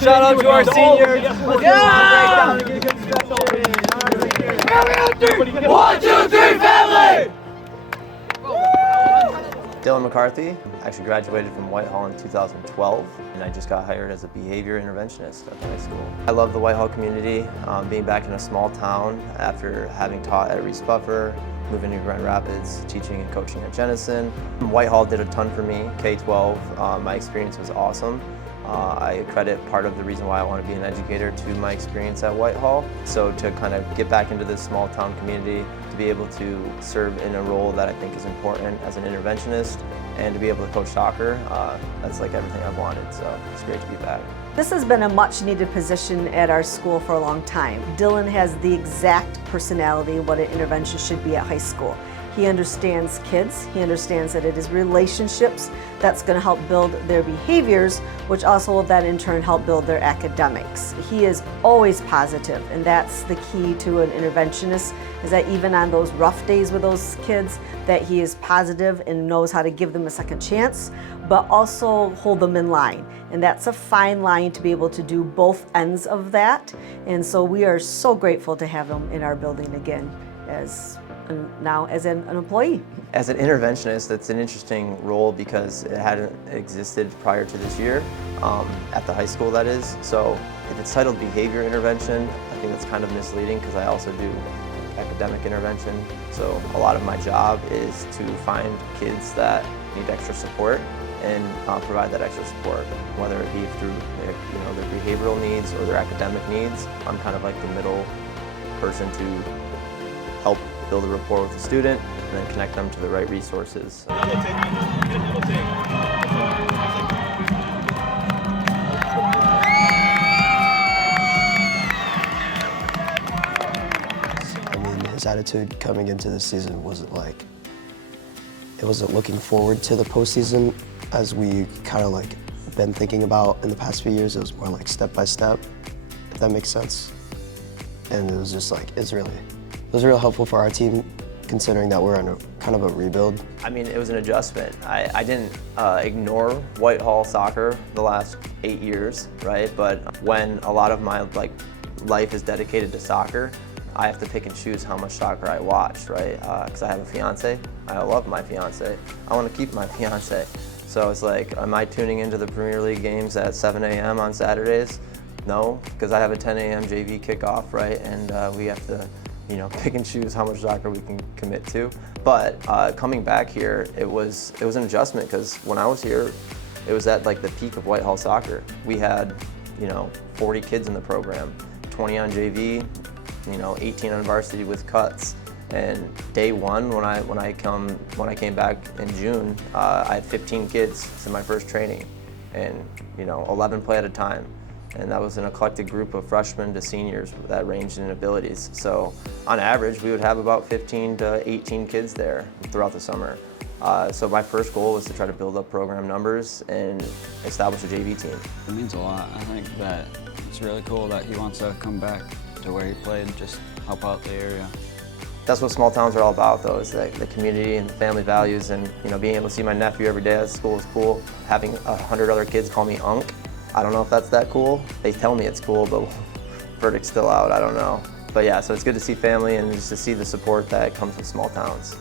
Shout out to our seniors. Yeah! 1, 2, 3, family! Dillon McCarthy. Actually graduated from Whitehall in 2012, and I just got hired as a behavior interventionist at the high school. I love the Whitehall community, being back in a small town after having taught at Reese Buffer, moving to Grand Rapids, teaching and coaching at Jenison. Whitehall did a ton for me, K-12. My experience was awesome. I credit part of the reason why I want to be an educator to my experience at Whitehall. So to kind of get back into this small town community, to be able to serve in a role that I think is important as an interventionist, and to be able to coach soccer, that's like everything I've wanted, so it's great to be back. This has been a much needed position at our school for a long time. Dillon has the exact personality what an interventionist should be at high school. He understands kids, he understands that it is relationships that's going to help build their behaviors, which also will then in turn help build their academics. He is always positive, and that's the key to an interventionist, is that even on those rough days with those kids, that he is positive and knows how to give them a second chance, but also hold them in line. And that's a fine line to be able to do both ends of that. And so we are so grateful to have him in our building again now as an employee. As an interventionist, it's an interesting role because it hadn't existed prior to this year, at the high school that is. So if it's titled behavior intervention, I think that's kind of misleading because I also do academic intervention. So a lot of my job is to find kids that need extra support and provide that extra support, whether it be through their behavioral needs or their academic needs. I'm kind of like the middle person to help build a rapport with the student and then connect them to the right resources. I mean, his attitude coming into the season wasn't like, it wasn't looking forward to the postseason as we kind of like been thinking about in the past few years. It was more like step by step, if that makes sense. And it was just like, it was real helpful for our team, considering that we're in a kind of a rebuild. I mean, it was an adjustment. I didn't ignore Whitehall soccer the last 8 years, right? But when a lot of my life is dedicated to soccer, I have to pick and choose how much soccer I watch, right? Because I have a fiance. I love my fiance. I want to keep my fiance. So it's like, am I tuning into the Premier League games at 7 a.m. on Saturdays? No, because I have a 10 a.m. JV kickoff, right? And we have to pick and choose how much soccer we can commit to. But coming back here, it was an adjustment because when I was here, it was at like the peak of Whitehall soccer. We had 40 kids in the program, 20 on JV, 18 on varsity with cuts. And day one, when I came back in June, I had 15 kids in my first training, and 11 play at a time. And that was an eclectic group of freshmen to seniors that ranged in abilities. So on average, we would have about 15 to 18 kids there throughout the summer. So my first goal was to try to build up program numbers and establish a JV team. It means a lot. I think that it's really cool that he wants to come back to where he played and just help out the area. That's what small towns are all about, though, is the community and the family values, and being able to see my nephew every day at school is cool. Having 100 other kids call me Unc, I don't know if that's that cool. They tell me it's cool, but verdict's still out, I don't know. But yeah, so it's good to see family and just to see the support that comes with small towns.